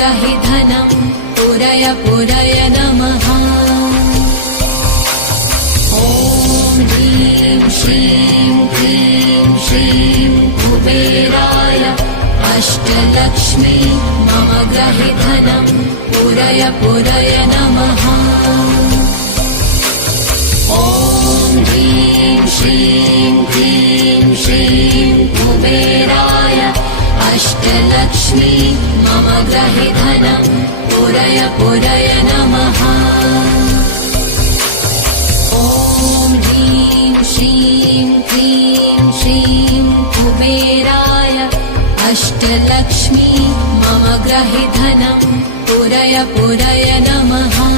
ग्रहे धनं पुरय पुरय नमः। ॐ ह्रीं श्रीं क्लीं श्रीं कुबेराय अष्टलक्ष्मी मम ग्रहे धनं पुरय पुरय नमः। ॐ ह्रीं श्रीं क्लीं श्रीं कुबेराय अष्टलक्ष्मी मम ग्रहे धनं पुरय पुरय नमः। ॐ ह्रीं श्रीं क्लीं श्रीं कुबेराय अष्टलक्ष्मी मम ग्रहे धनं पुरय पुरय नमः।